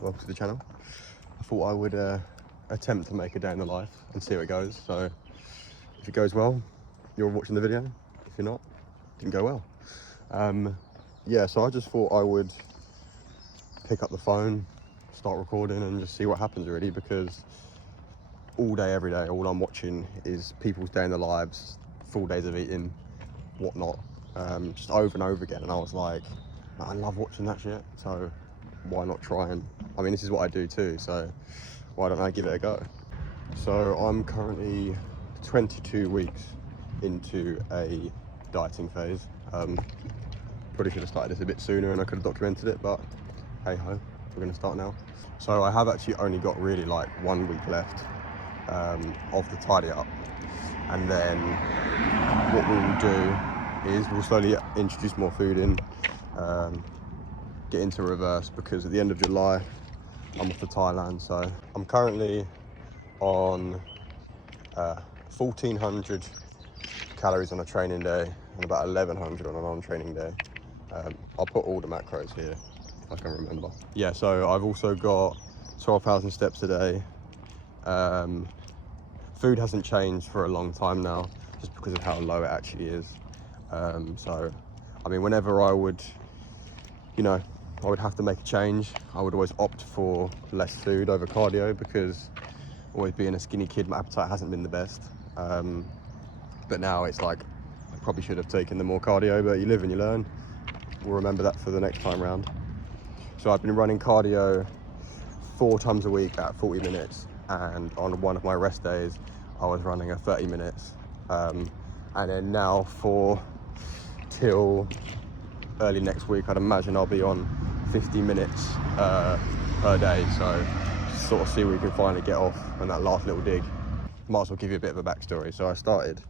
welcome to the channel. I thought I would attempt to make a day in the life and see how it goes. So if it goes well, you're watching the video. If you're not, it didn't go well. Yeah, so I just thought I would pick up the phone, start recording and just see what happens really, because all day, every day, all I'm watching is people's day in their lives, full days of eating, whatnot, just over and over again. And I was like, I love watching that shit, so why not try and, I mean, this is what I do too, so why don't I give it a go? So I'm currently 22 weeks into a dieting phase. Probably should have started this a bit sooner and I could have documented it, but hey ho, we're gonna start now. So I have actually only got really like 1 week left of the tidy up, and then what we will do is we'll slowly introduce more food in, get into reverse, because at the end of July I'm off to Thailand. So I'm currently on 1400 calories on a training day and about 1100 on a non-training day. I'll put all the macros here if I can remember. Yeah, so I've also got 12,000 steps a day. Food hasn't changed for a long time now, just because of how low it actually is. So I mean, whenever I would, you know, I would have to make a change, I would always opt for less food over cardio, because always being a skinny kid, my appetite hasn't been the best. But now it's like, I probably should have taken the more cardio, but you live and you learn. We'll remember that for the next time round. So I've been running cardio 4 times a week at 40 minutes. And on one of my rest days, I was running at 30 minutes. And then now till early next week, I'd imagine I'll be on 50 minutes per day. So sort of see what we can finally get off on that last little dig. Might as well give you a bit of a backstory. So I started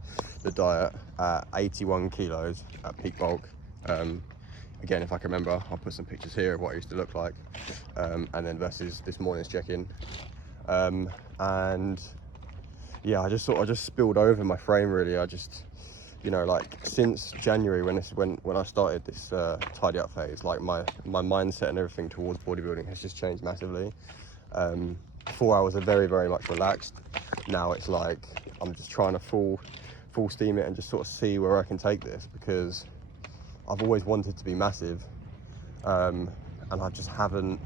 the diet at 81 kilos at peak bulk. Again, if I can remember, I'll put some pictures here of what it used to look like. And then versus this morning's check-in. And yeah, I just spilled over my frame really. I just, you know, like since January when I started this tidy up phase, like my mindset and everything towards bodybuilding has just changed massively. Before I was very, very much relaxed. Now it's like I'm just trying to full steam it and just sort of see where I can take this, because I've always wanted to be massive, and I just haven't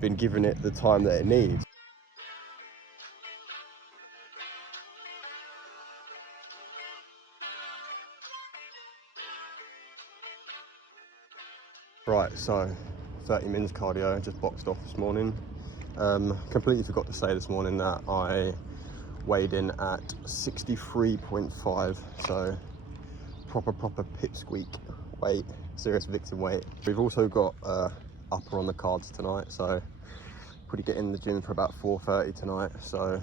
been given it the time that it needs. Right, so 30 minutes cardio, just boxed off this morning. Completely forgot to say this morning that I weighed in at 63.5, so proper pipsqueak weight, serious victim weight. We've also got upper on the cards tonight, so probably get in the gym for about 4:30 tonight. So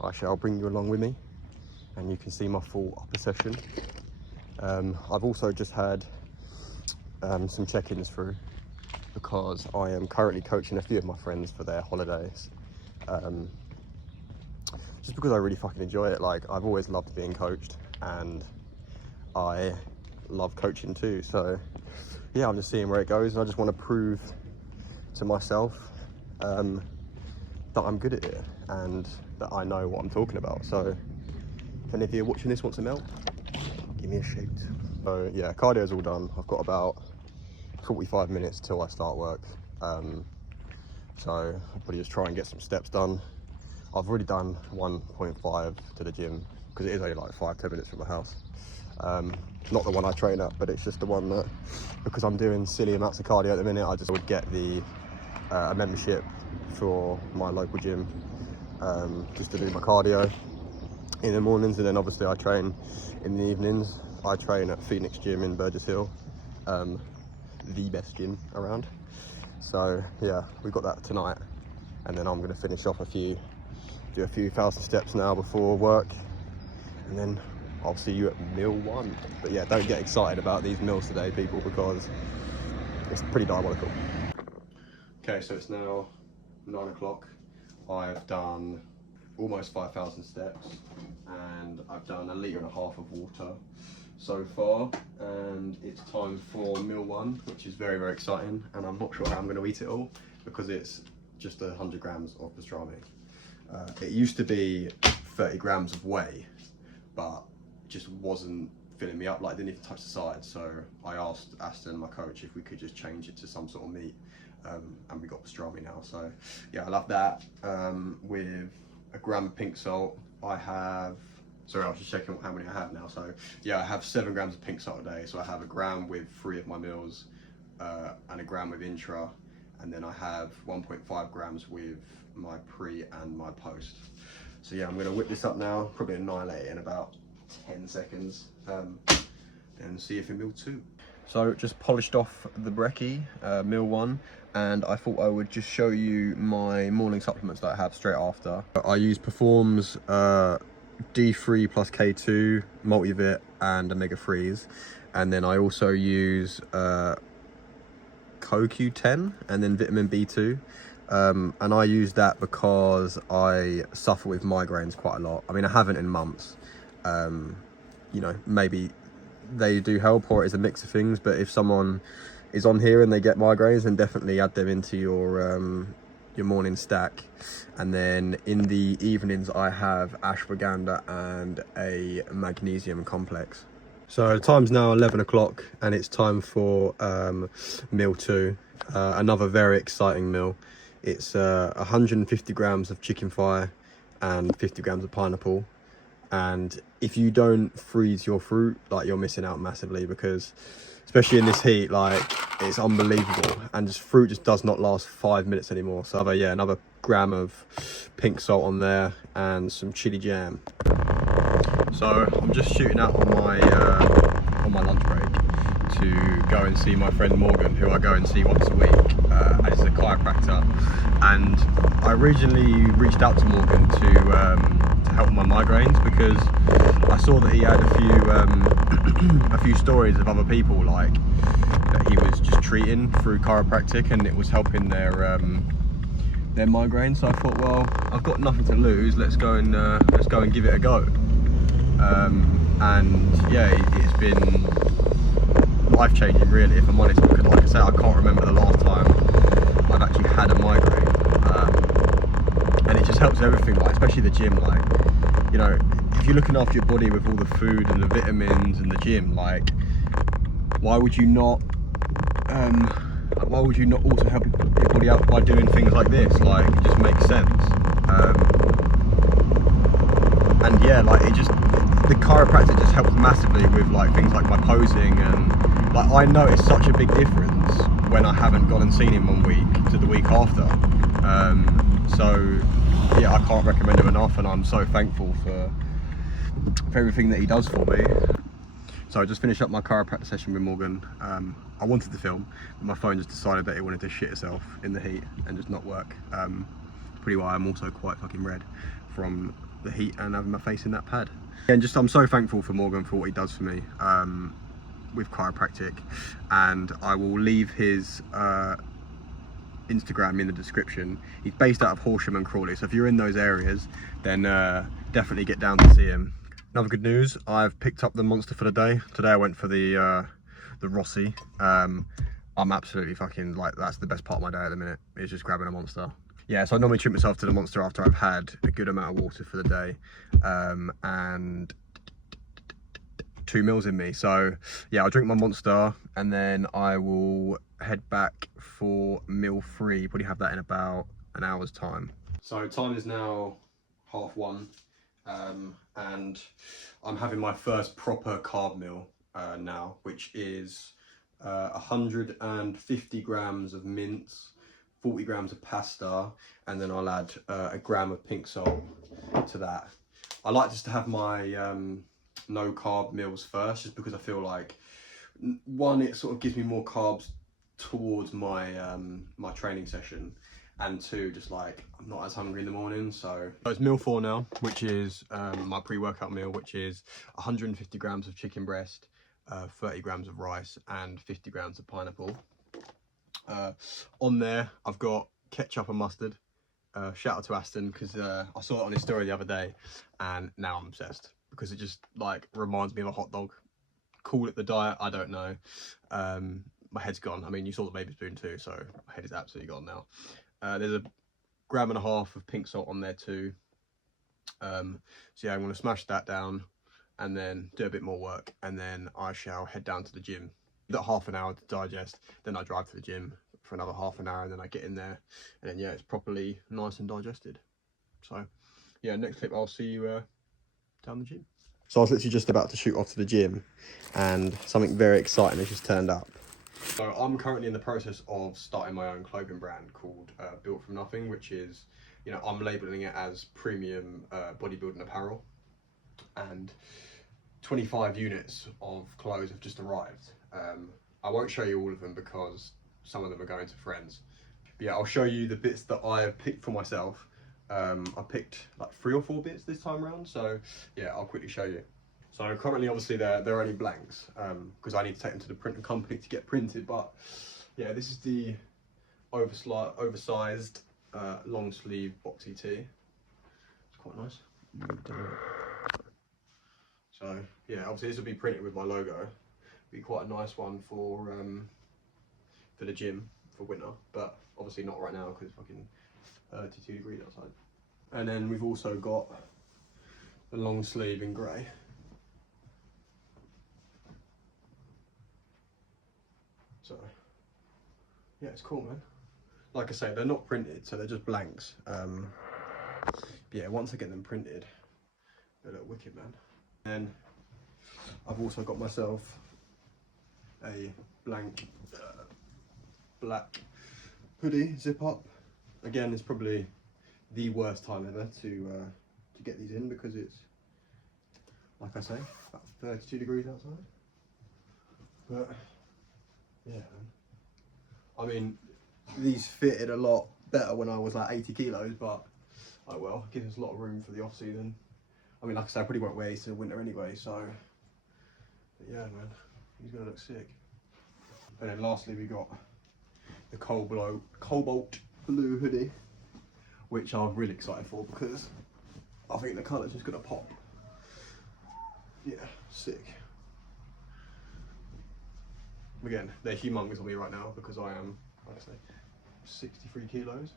I'll bring you along with me and you can see my full upper session. I've also just had some check-ins through, because I am currently coaching a few of my friends for their holidays, just because I really fucking enjoy it. Like, I've always loved being coached and I love coaching too. So yeah, I'm just seeing where it goes, and I just want to prove to myself that I'm good at it and that I know what I'm talking about. So if any of you watching this wants some help, give me a shout. So yeah, cardio's all done. I've got about 45 minutes till I start work. So I'll probably just try and get some steps done. I've already done 1.5 to the gym, because it is only like 5-10 minutes from my house. Not the one I train at, but it's just the one that, because I'm doing silly amounts of cardio at the minute, I just would get the a membership for my local gym, just to do my cardio in the mornings. And then obviously I train in the evenings. I train at Phoenix Gym in Burgess Hill, the best gym around. So yeah, we've got that tonight, and then I'm going to finish off do a few thousand steps now before work, and then I'll see you at meal 1. But yeah, don't get excited about these meals today, people, because it's pretty diabolical. Okay, so it's now 9 o'clock. I've done almost 5,000 steps, and I've done 1.5 litres of water so far, and it's time for meal 1, which is very, very exciting, and I'm not sure how I'm going to eat it all. because it's just 100 grams of pastrami. It used to be 30 grams of whey, but it just wasn't filling me up, like didn't even touch the sides. So I asked Aston, my coach, if we could just change it to some sort of meat, and we got pastrami now. So yeah, I love that. With a gram of pink salt, I have, sorry, I was just checking how many I have now. So yeah, I have 7 grams of pink salt a day. So I have a gram with 3 of my meals, and a gram with intra, and then I have 1.5 grams with my pre and my post. So yeah, I'm gonna whip this up now, probably annihilate it in about 10 seconds, and see if in meal 2. So just polished off the brekkie, meal 1, and I thought I would just show you my morning supplements that I have straight after. I use Perform's D3 plus K2, multivit and omega 3s, and then I also use CoQ10 and then vitamin B2. And I use that because I suffer with migraines quite a lot. I mean, I haven't in months. You know, maybe they do help, or it's a mix of things, but if someone is on here and they get migraines, then definitely add them into your morning stack. And then in the evenings I have ashwagandha and a magnesium complex. So the time's now 11 o'clock and it's time for meal 2, another very exciting meal. It's 150 grams of chicken thigh and 50 grams of pineapple. And if you don't freeze your fruit, like, you're missing out massively, because especially in this heat, like, it's unbelievable, and just fruit just does not last 5 minutes anymore. So yeah, another gram of pink salt on there and some chili jam. So I'm just shooting out on my lunch break to go and see my friend Morgan, who I go and see once a week, as a chiropractor. And I originally reached out to Morgan to help my migraines, because I saw that he had a few stories of other people, like, that he was just treating through chiropractic and it was helping their migraines. So I thought, well, I've got nothing to lose, let's go and give it a go. And yeah, it's been life-changing, really, if I'm honest, because, like I say, I can't remember the last time I've actually had a migraine. And it just helps everything, like, especially the gym. Like, you know, if you're looking after your body with all the food and the vitamins and the gym, like, why would you not also help your body out by doing things like this? Like, it just makes sense. And yeah, like, the chiropractic just helps massively with, like, things like my posing, and, like, I noticed such a big difference when I haven't gone and seen him 1 week to the week after. So yeah, I can't recommend him enough, and I'm so thankful for everything that he does for me. So I just finished up my chiropractic session with Morgan. I wanted to film, but my phone just decided that it wanted to shit itself in the heat and just not work. Pretty why I'm also quite fucking red from the heat and having my face in that pad. And just, I'm so thankful for Morgan for what he does for me with chiropractic, and I will leave his Instagram in the description. He's based out of Horsham and Crawley, so if you're in those areas, then definitely get down to see him. Another good news, I've picked up the monster for the day. Today I went for the Rossi. I'm absolutely fucking, like, that's the best part of my day at the minute, is just grabbing a monster. Yeah, so I normally treat myself to the monster after I've had a good amount of water for the day, and 2 meals in me. So yeah, I'll drink my monster and then I will head back for meal 3. Probably have that in about an hour's time. So time is now 1:30, and I'm having my first proper carb meal now, which is 150 grams of mince, 40 grams of pasta, and then I'll add a gram of pink salt to that. I like just to have my no carb meals first, just because I feel like, one, it sort of gives me more carbs towards my my training session, and 2, just like, I'm not as hungry in the morning. So it's meal 4 now, which is my pre-workout meal, which is 150 grams of chicken breast, 30 grams of rice and 50 grams of pineapple. On there I've got ketchup and mustard. Shout out to Aston, because I saw it on his story the other day and now I'm obsessed, because it just, like, reminds me of a hot dog. Call it the diet, I don't know. my head's gone. I mean, you saw the baby spoon too, so my head is absolutely gone now. There's a 1.5 grams of pink salt on there too. So yeah, I'm going to smash that down and then do a bit more work, and then I shall head down to the gym. Got half an hour to digest, then I drive to the gym for another half an hour, and then I get in there, and then yeah, it's properly nice and digested. So yeah, next clip I'll see you down the gym. So I was literally just about to shoot off to the gym, and something very exciting has just turned up. So I'm currently in the process of starting my own clothing brand called Built From Nothing, which is, you know, I'm labeling it as premium bodybuilding apparel, and 25 units of clothes have just arrived. I won't show you all of them because some of them are going to friends. But yeah, I'll show you the bits that I have picked for myself. I picked like 3 or 4 bits this time around, so yeah, I'll quickly show you. So currently, obviously, they're only blanks because I need to take them to the printing company to get printed. But yeah, this is the oversized long sleeve boxy tee. It's quite nice. So yeah, obviously this will be printed with my logo. Be quite a nice one for the gym for winter, but obviously not right now because it's fucking 32 degrees outside. And then we've also got the long sleeve in grey. So yeah, it's cool, man. Like I say, they're not printed, so they're just blanks. Yeah, once I get them printed, they look wicked, man. And I've also got myself a blank black hoodie zip up. Again, it's probably the worst time ever to get these in because it's, like I say, about 32 degrees outside. But yeah, man. I mean, these fitted a lot better when I was like 80 kilos, but oh well, it gives us a lot of room for the off season. I mean, like I said, I probably won't wear these in winter anyway, so but yeah, man, he's gonna look sick. And then lastly, we got the cobalt blue hoodie, which I'm really excited for because I think the colour's just gonna pop. Yeah, sick. Again, they're humongous on me right now because I am, like I say, 63 kilos.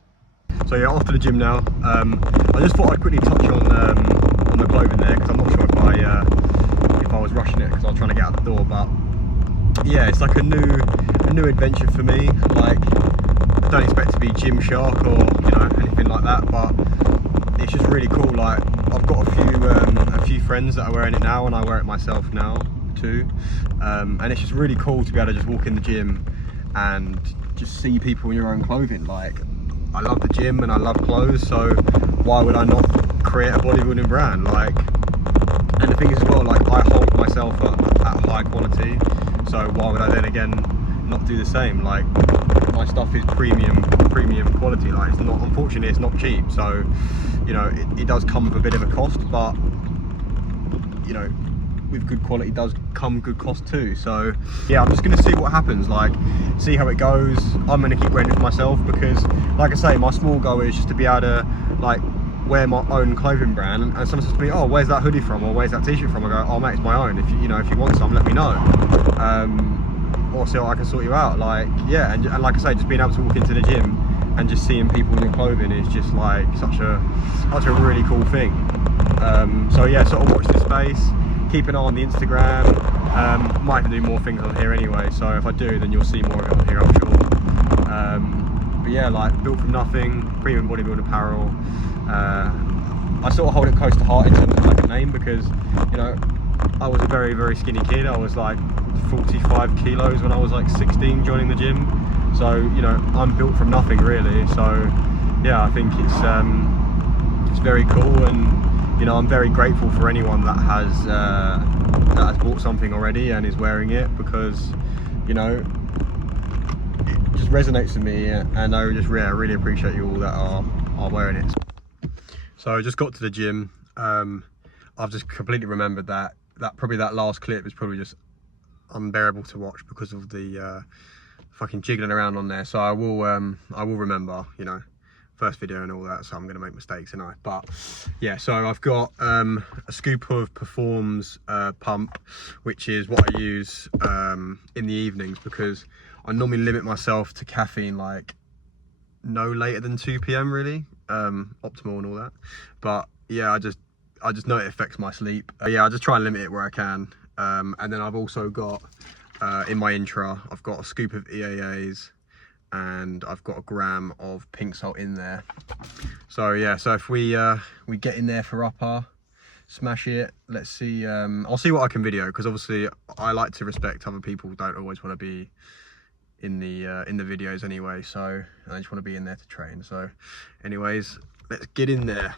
So yeah, off to the gym now. I just thought I'd quickly touch on the clothing there because I'm not sure if I was rushing it because I was trying to get out the door. But yeah, it's like a new adventure for me. Like, I don't expect to be Gymshark or, you know, anything like that, but it's just really cool. Like, I've got a few friends that are wearing it now, and I wear it myself now too. And it's just really cool to be able to just walk in the gym and just see people in your own clothing. Like, I love the gym and I love clothes, so why would I not create a bodybuilding brand? Like, and the thing is as well, like, I hold myself at high quality, so why would I then again not do the same? Like, my stuff is premium quality. Like, it's not, unfortunately, it's not cheap, so you know, it does come with a bit of a cost, but you know, with good quality does come good cost too. So yeah, I'm just gonna see what happens, like see how it goes. I'm gonna keep wearing it for myself because, like I say, my small goal is just to be able to like wear my own clothing brand. And someone says to me, oh, where's that hoodie from, or where's that t-shirt from? I go, oh mate, it's my own. If you know, if you want some, let me know, or see what I can sort you out. Like, yeah, and like I say, just being able to walk into the gym and just seeing people in their clothing is just like such a really cool thing. So yeah, sort of watch this space, keep an eye on the Instagram. Might even do more things on here anyway, so if I do, then you'll see more of it on here, I'm sure. But yeah, like, Built From Nothing, premium bodybuilder apparel. I sort of hold it close to heart in terms of like a name because, you know, I was a very skinny kid. I was like 45 kilos when I was like 16 joining the gym. So, you know, I'm built from nothing really. So yeah, I think it's very cool, and you know, I'm very grateful for anyone that has bought something already and is wearing it, because, you know, it just resonates with me, and I just really appreciate you all that are wearing it. So I just got to the gym. I've just completely remembered that probably that last clip is probably just unbearable to watch because of the fucking jiggling around on there. So I will remember, you know, first video and all that, so I'm gonna make mistakes tonight. But yeah, so I've got a scoop of Perform's pump, which is what I use in the evenings, because I normally limit myself to caffeine like no later than 2 p.m. really, optimal and all that. But yeah, I just know it affects my sleep. Yeah, I just try and limit it where I can. And then I've also got in my intra, I've got a scoop of EAAs and I've got a gram of pink salt in there. So yeah, so if we get in there for upper, smash it, let's see. I'll see what I can video, because obviously I like to respect other people who don't always want to be in the videos anyway, so I just want to be in there to train. So anyways, let's get in there.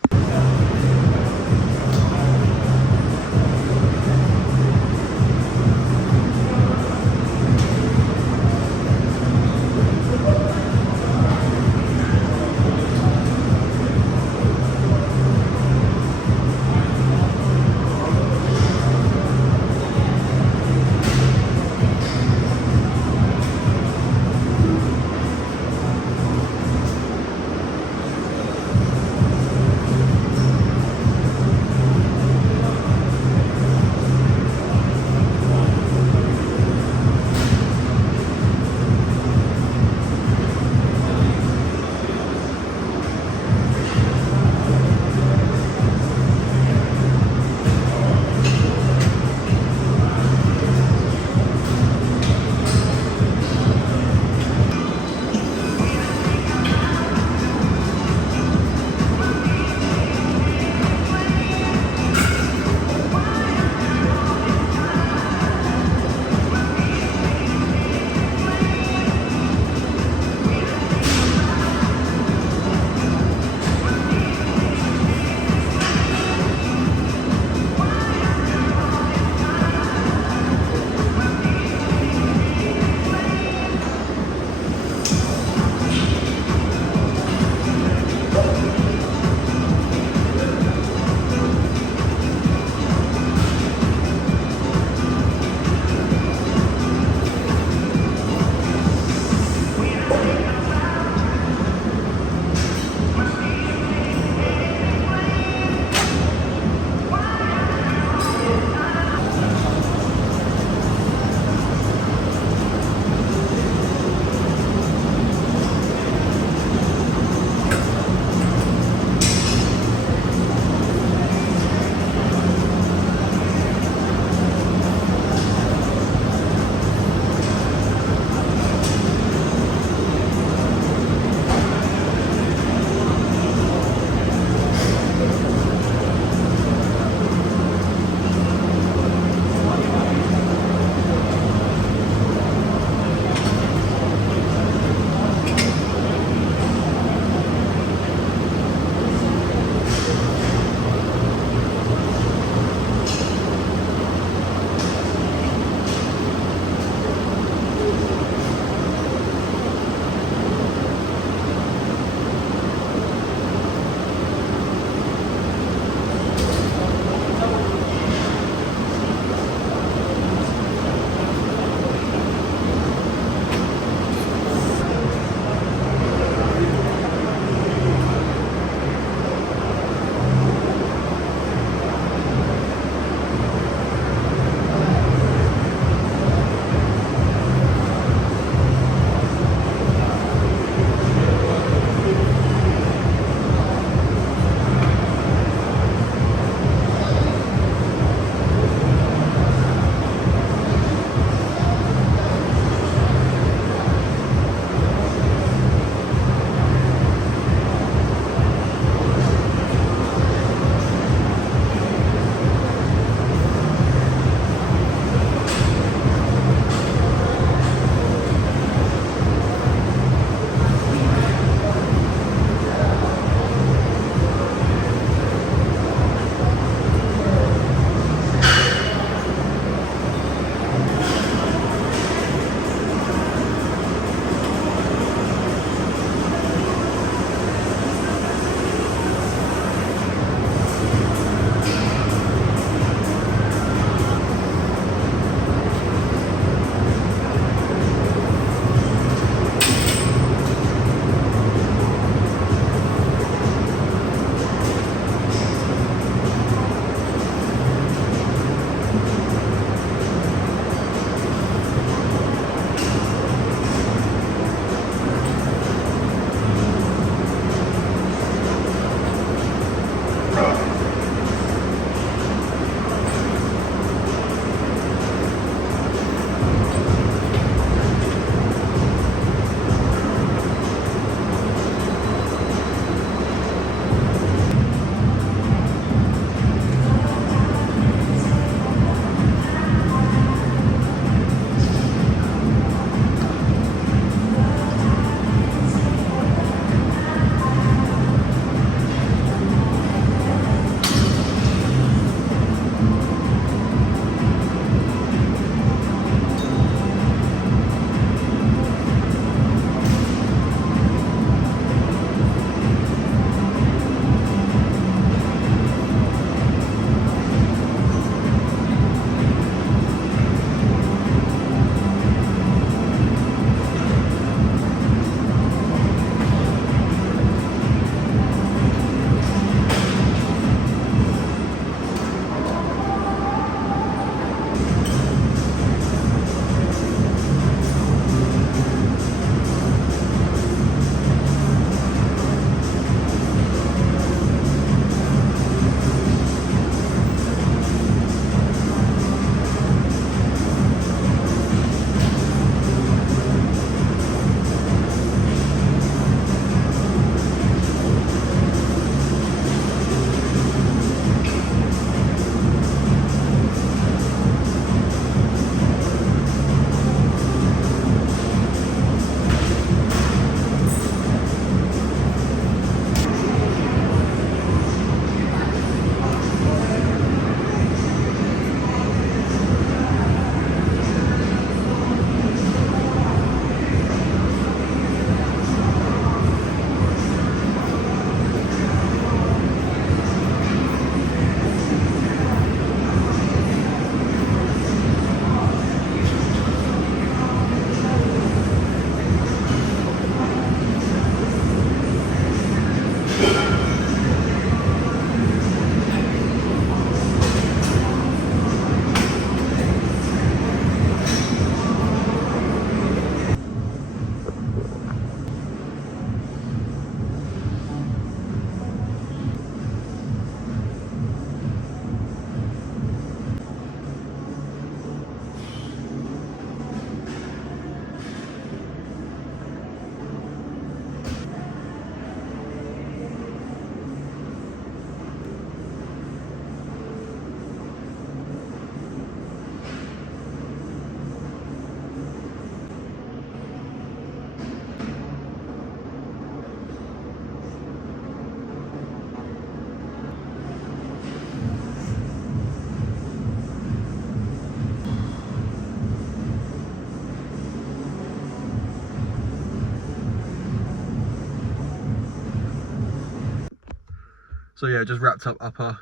So yeah, just wrapped up upper,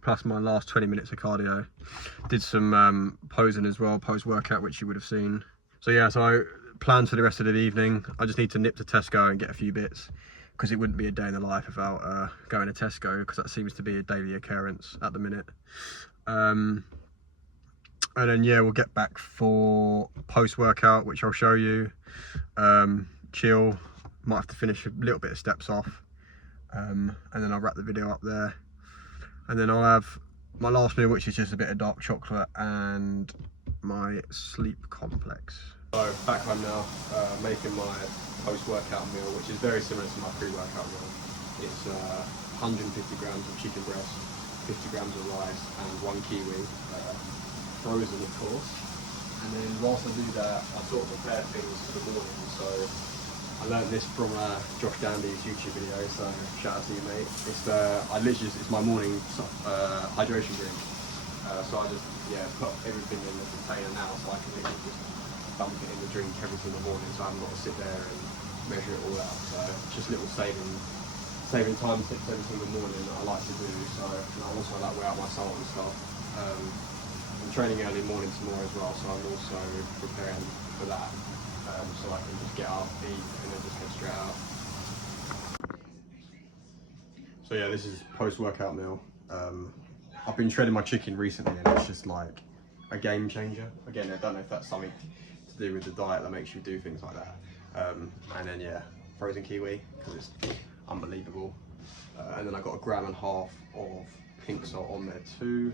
plus my last 20 minutes of cardio. Did some posing as well, post-workout, which you would have seen. So yeah, so I planned for the rest of the evening. I just need to nip to Tesco and get a few bits, because it wouldn't be a day in the life without going to Tesco, because that seems to be a daily occurrence at the minute. And then yeah, we'll get back for post-workout, which I'll show you. Chill, might have to finish a little bit of steps off, and then I'll wrap the video up there. And then I'll have my last meal, which is just a bit of dark chocolate and my sleep complex. So back home now, making my post-workout meal, which is very similar to my pre-workout meal. It's 150 grams of chicken breast, 50 grams of rice, and 1 kiwi, frozen of course. And then whilst I do that, I sort of prepare things for the morning. So I learned this from Josh Dandy's YouTube video, so shout out to you, mate. It's it's my morning hydration drink. So I just put everything in the container now, so I can literally just dump it in the drink every single morning, so I haven't got to sit there and measure it all out. So it's just little saving time tips every single morning that I like to do. So, and I also like weigh out my salt and stuff. I'm training early morning tomorrow as well, so I'm also preparing for that. So I can just get up, eat, and then just head straight out. So yeah, this is post-workout meal. I've been shredding my chicken recently, and it's just like a game changer. Again, I don't know if that's something to do with the diet that makes you do things like that. And then yeah, frozen kiwi, because it's unbelievable. And then I got 1.5 grams of pink salt on there too.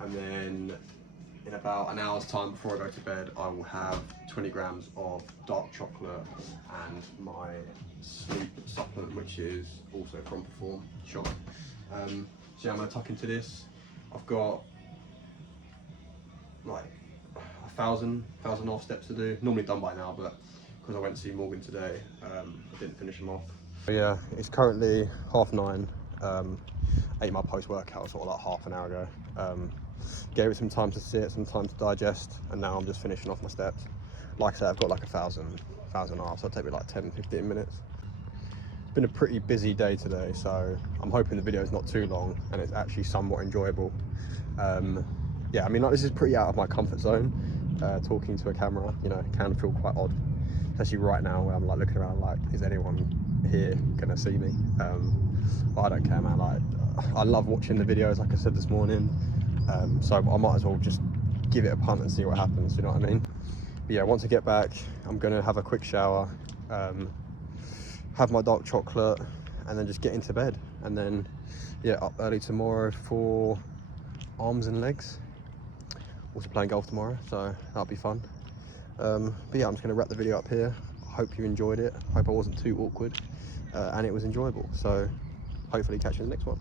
And then in about an hour's time before I go to bed, I will have 20 grams of dark chocolate and my sleep supplement, which is also from Perform shop. So yeah, I'm gonna tuck into this. I've got like 1,000 and a half steps to do. Normally done by now, but because I went to see Morgan today, I didn't finish them off. So yeah, it's currently 9:30. Ate my post-workout sort of like half an hour ago. Gave it some time to sit, some time to digest, and now I'm just finishing off my steps. Like I said, I've got like 1,000 and a half, so it'll take me like 10-15 minutes. It's been a pretty busy day today, so I'm hoping the video is not too long and it's actually somewhat enjoyable. Yeah, I mean, like, this is pretty out of my comfort zone. Talking to a camera, you know, can feel quite odd, especially right now where I'm like looking around like, is anyone here gonna see me? But I don't care, man. Like, I love watching the videos, like I said this morning. So I might as well just give it a punt and see what happens, you know what I mean? But yeah, once I get back, I'm gonna have a quick shower, have my dark chocolate, and then just get into bed. And then, yeah, up early tomorrow for arms and legs. Also playing golf tomorrow, so that'll be fun. But yeah, I'm just gonna wrap the video up here. I hope you enjoyed it. Hope I wasn't too awkward, and it was enjoyable. So hopefully catch you in the next one.